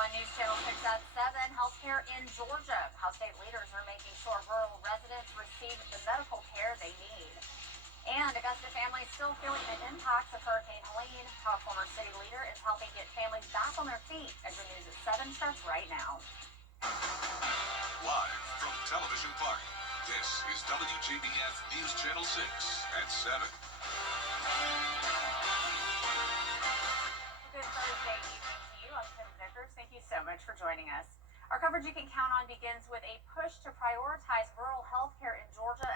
On News Channel 6 at 7, healthcare in Georgia. How state leaders are making sure rural residents receive the medical care they need. And Augusta families still feeling the impacts of Hurricane Helene. How a former city leader is helping get families back on their feet. As your news at 7 starts right now. Live from Television Park, this is WJBF News Channel 6 at 7. Good Thursday evening to you. I'm Kim Vickers. Thank you so much for joining us. Our coverage you can count on begins with a push to prioritize rural health care in Georgia.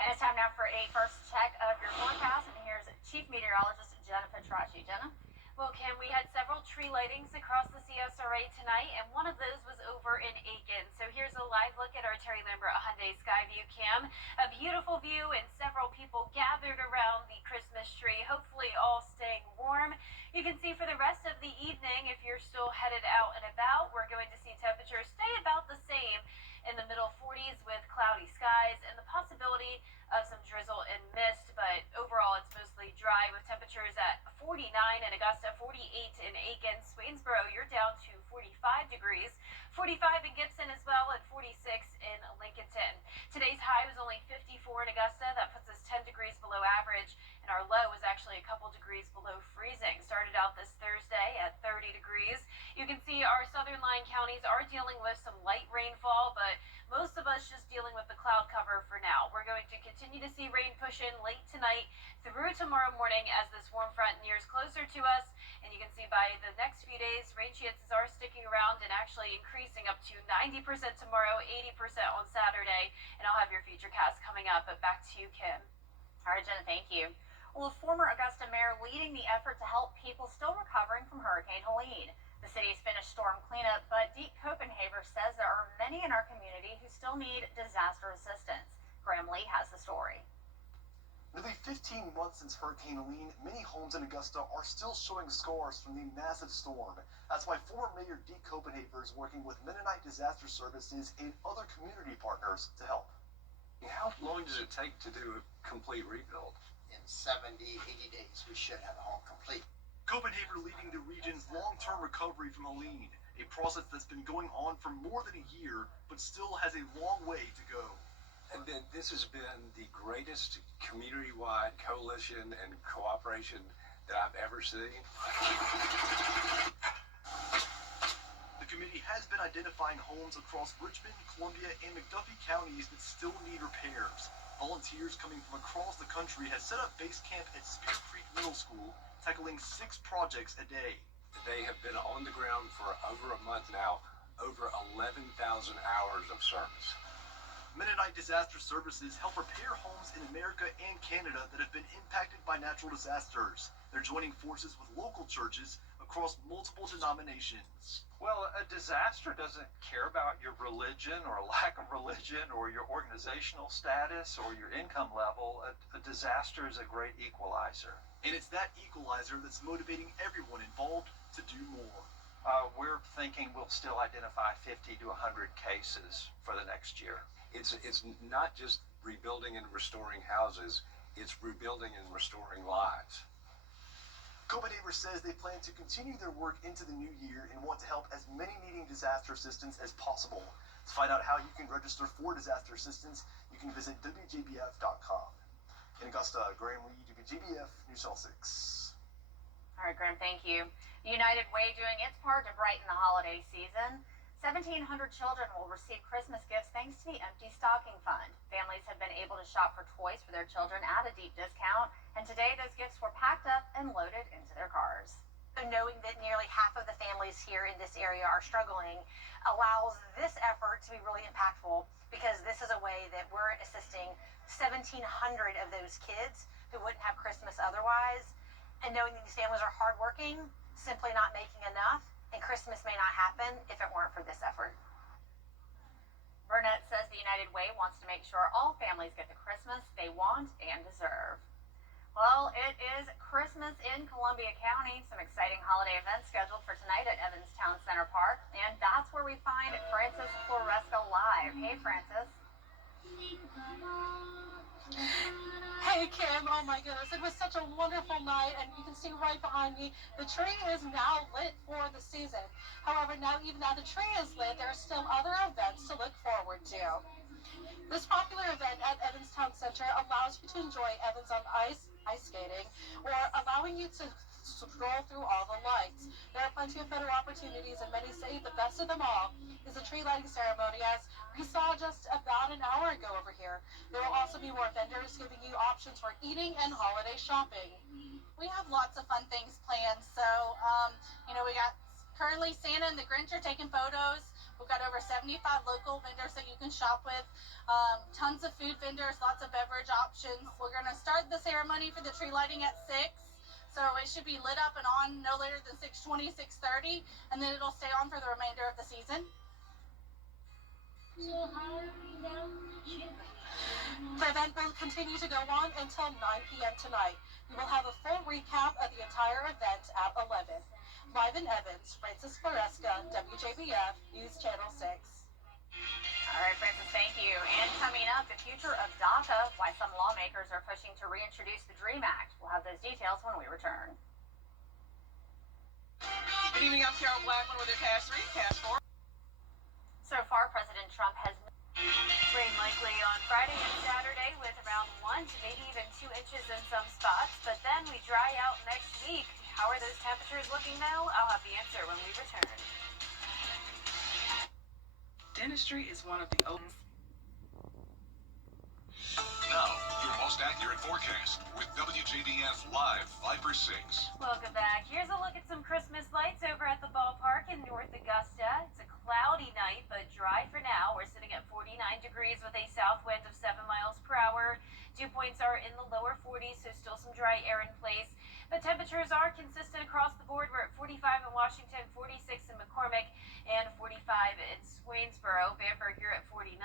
And it's time now for a first check of your forecast. And here's Chief Meteorologist Jenna Petracci. Jenna? Well, Kim, we had several tree lightings across the CSRA tonight, and one of those was over in Aiken. So here's a live look at our Terry Lambert Hyundai Skyview Cam. A beautiful view and several people gathered around the Christmas tree, hopefully all staying warm. You can see for the rest of the evening, if you're still headed out and about, we're going to see temperatures stay about the same in the middle 40s with cloudy skies and the possibility of some drizzle and mist, but overall it's mostly dry with temperatures at 49 in Augusta, 48 in Aiken, Swainsboro, you're down to 45 degrees, 45 in Gibson as well, and 46 in Lincolnton. Today's high was only 54 in Augusta, that puts us 10 degrees below average, and our low was actually a couple degrees below freezing. Started out this Thursday at 30 degrees. You can see our southern line counties are dealing with some light rainfall, but most of us just dealing with the cloud cover for now. We're going to continue to see rain push in late tonight through tomorrow morning as this warm front nears closer to us. And you can see by the next few days, rain chances are sticking around and actually increasing up to 90% tomorrow, 80% on Saturday. And I'll have your future cast coming up, but back to you, Kim. All right, Jenna, thank you. Well, a former Augusta mayor leading the effort to help people still recovering from Hurricane Helene. The city's finished storm cleanup, but Deke Copenhaver says there are many in our community who still need disaster assistance. Graham Lee has the story. Nearly 15 months since Hurricane Helene, many homes in Augusta are still showing scars from the massive storm. That's why former Mayor Deke Copenhaver is working with Mennonite Disaster Services and other community partners to help. How long does it take to do a complete rebuild? In 70, 80 days, we should have a home complete. Copenhaver leading the region's long-term recovery from Helene, a process that's been going on for more than a year, but still has a long way to go. And then this has been the greatest community-wide coalition and cooperation that I've ever seen. The committee has been identifying homes across Richmond, Columbia, and McDuffie counties that still need repairs. Volunteers coming from across the country have set up base camp at Spear Creek Middle School, tackling 6 projects a day. They have been on the ground for over a month now, over 11,000 hours of service. Mennonite Disaster Services help repair homes in America and Canada that have been impacted by natural disasters. They're joining forces with local churches across multiple denominations. Well, a disaster doesn't care about your religion or lack of religion or your organizational status or your income level. A disaster is a great equalizer. And it's that equalizer that's motivating everyone involved to do more. We're thinking we'll still identify 50 to 100 cases for the next year. It's not just rebuilding and restoring houses, it's rebuilding and restoring lives. Copenhaver says they plan to continue their work into the new year and want to help as many needing disaster assistance as possible. To find out how you can register for disaster assistance, you can visit WJBF.com. In Augusta, Graham Lee, WJBF, News Channel 6. All right, Graham, thank you. United Way doing its part to brighten the holiday season. 1,700 children will receive Christmas gifts thanks to the Empty Stocking Fund. Families have been able to shop for toys for their children at a deep discount, and today those gifts were packed up and loaded into their cars. Knowing that nearly half of the families here in this area are struggling allows this effort to be really impactful, because this is a way that we're assisting 1,700 of those kids who wouldn't have Christmas otherwise, and knowing that these families are hardworking, simply not making enough, and Christmas may not happen if it weren't for this effort. Burnett says the United Way wants to make sure all families get the Christmas they want and deserve. Well, it is Christmas in Columbia County. Some exciting holiday events scheduled for tonight at Evans Town Center Park, and that's where we find Francis Floresca live. Hey, Francis. Hey Kim, oh my goodness, it was such a wonderful night, and you can see right behind me, the tree is now lit for the season. However, now even though the tree is lit, there are still other events to look forward to. This popular event at Evans Town Center allows you to enjoy Evans on ice skating, or allowing you to stroll through all the lights. There are plenty of better opportunities, and many say the best of them all is the tree lighting ceremony, as we saw just about an hour ago over here. There will also be more vendors giving you options for eating and holiday shopping. We have lots of fun things planned. So, we got currently Santa and the Grinch are taking photos. We've got over 75 local vendors that you can shop with. Tons of food vendors, lots of beverage options. We're going to start the ceremony for the tree lighting at 6. So it should be lit up and on no later than 6:20, 6:30, and then it'll stay on for the remainder of the season. The event will continue to go on until 9 p.m. tonight. We will have a full recap of the entire event at 11. Live in Evans, Francis Floresca, WJBF, News Channel 6. All right, Francis, thank you. And coming up, the future of DACA, why some lawmakers are pushing to reintroduce the DREAM Act. We'll have those details when we return. Good evening, I'm Carol Blackman with your Cash 3, Cash 4. So far, President Trump has Rain likely on Friday and Saturday with around 1 to maybe even 2 inches in some spots, but then we dry out next week. How are those temperatures looking now? I'll have the answer when we return. Dentistry is one of the oldest. Now, your most accurate forecast with WJBF Live Viper 6. Welcome back. Here's a look at some Christmas lights over at the ballpark in North Augusta. It's a cloudy night, but dry for now. We're sitting at 49 degrees with a south wind of 7 miles per hour. Dew points are in the lower 40s, so still some dry air in place. But temperatures are consistent across the board. We're at 45 in Washington, 46 in McCormick, and 45 in Swainsboro. Bamberg, you're at 49.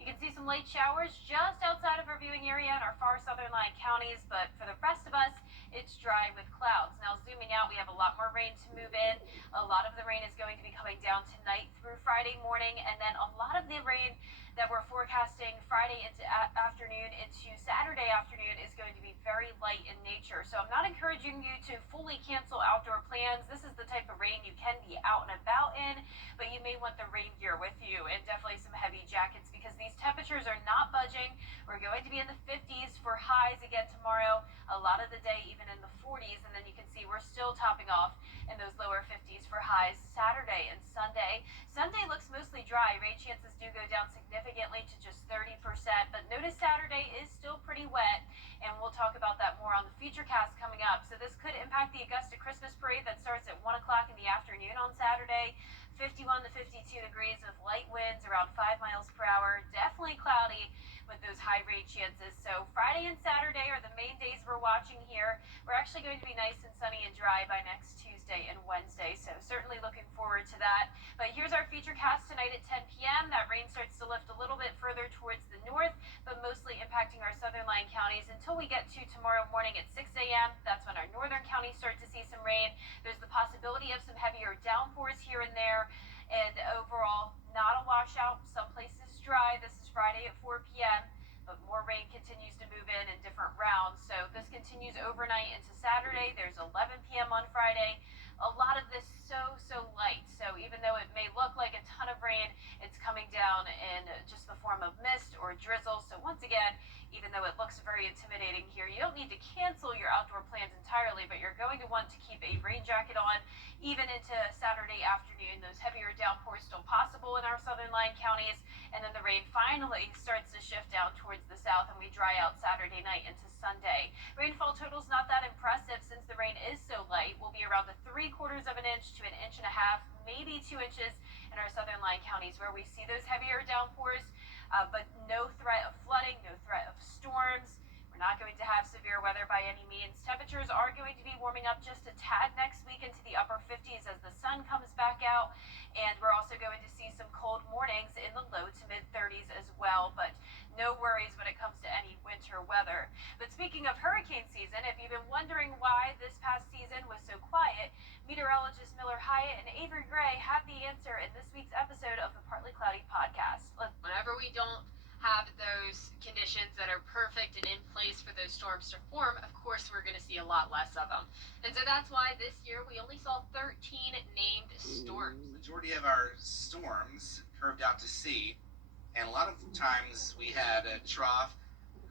You can see some light showers just outside of our viewing area in our far southern line counties, but for the rest of us, it's dry with clouds. Now, zooming out, we have a lot more rain to move in. A lot of the rain is going to be coming down tonight through Friday morning, and then a lot of the rain that we're forecasting Friday into afternoon into Saturday afternoon is going to be very light in nature. So I'm not encouraging you to fully cancel outdoor plans. This is the type of rain you can be out and about in, but you may want the rain gear with you and definitely some heavy jackets because these temperatures are not budging. We're going to be in the 50s for highs again tomorrow, a lot of the day even in the 40s, and then you can see we're still topping off in those lower 50s for highs Saturday and Sunday. Sunday looks mostly dry. Rain chances do go down significantly to just 30%, but notice Saturday is still pretty wet, and we'll talk about that more on the Futurecast coming up. So this could impact the Augusta Christmas Parade that starts at 1 o'clock in the afternoon on Saturday. 51 to 52 degrees with light winds around 5 miles per hour. Definitely cloudy with those high rain chances. So Friday and Saturday are the main days we're watching here. We're actually going to be nice and sunny and dry by next Tuesday and Wednesday. So certainly looking forward to that. But here's our Futurecast tonight at 10 p.m. That rain starts to lift a little bit further towards the north, but mostly impacting our southern line counties until we get to tomorrow morning at 6 a.m. That's when our northern counties start to see some rain. There's the possibility of some heavier downpours here and there. And overall, not a washout. Some places dry. This is Friday at 4 p.m., but more rain continues to move in different rounds. So this continues overnight into Saturday. There's 11 p.m. on Friday. A lot of this so light. So even though it may look like a ton of rain, it's coming down in just the form of mist or drizzle. So once again, even though it looks very intimidating here, you don't need to cancel your outdoor plans entirely, but you're going to want to keep a rain jacket on even into Saturday afternoon. Those heavier downpours still possible in our southern line counties, and then the rain finally starts to shift down towards the south, and we dry out Saturday night into Sunday. Rainfall total's not that impressive since the rain is so light. We'll be around the 3/4 of an inch to 1.5 inches, maybe 2 inches in our southern line counties where we see those heavier downpours, but no threat of flooding, no threat of storms. We're not going to have severe weather by any means. Temperatures are going to be warming up just a tad next week into the upper 50s as the sun comes back out, and we're also going to see some cold mornings in the low to mid 30s as well, but no worries when it comes to any winter weather. But speaking of hurricane season, if you've been wondering why this past season was so quiet, meteorologist Miller Hyatt and Avery Gray have the answer in this week's episode of the Partly Cloudy podcast. Whenever we don't have the those conditions that are perfect and in place for those storms to form, of course we're going to see a lot less of them. And so that's why this year we only saw 13 named storms. The majority of our storms curved out to sea, and a lot of times we had a trough,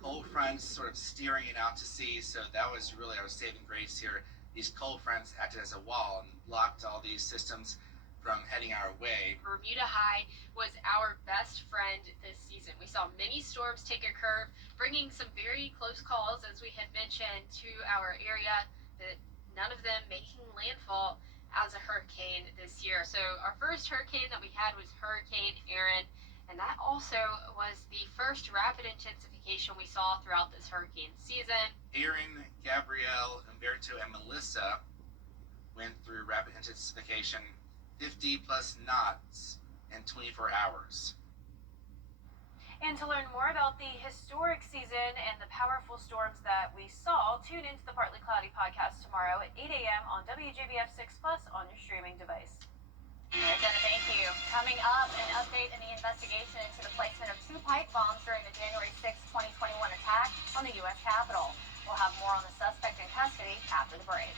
cold fronts sort of steering it out to sea, so that was really our saving grace here. These cold fronts acted as a wall and blocked all these systems from heading our way. Bermuda High was our best friend this season. We saw many storms take a curve, bringing some very close calls, as we had mentioned, to our area, but none of them making landfall as a hurricane this year. So our first hurricane that we had was Hurricane Erin, and that also was the first rapid intensification we saw throughout this hurricane season. Erin, Gabrielle, Umberto, and Melissa went through rapid intensification, 50 plus knots in 24 hours. And to learn more about the historic season and the powerful storms that we saw, tune into the Partly Cloudy podcast tomorrow at 8 a.m. on WJBF 6 Plus on your streaming device. Jenna, thank you. Coming up, an update in the investigation into the placement of 2 pipe bombs during the January 6, 2021 attack on the U.S. Capitol. We'll have more on the suspect in custody after the break.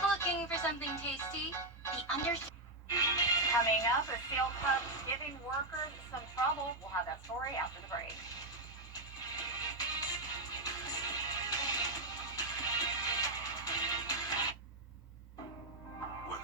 Looking for something tasty? Coming up, a Seal Pub's giving workers some trouble. We'll have that story after the break.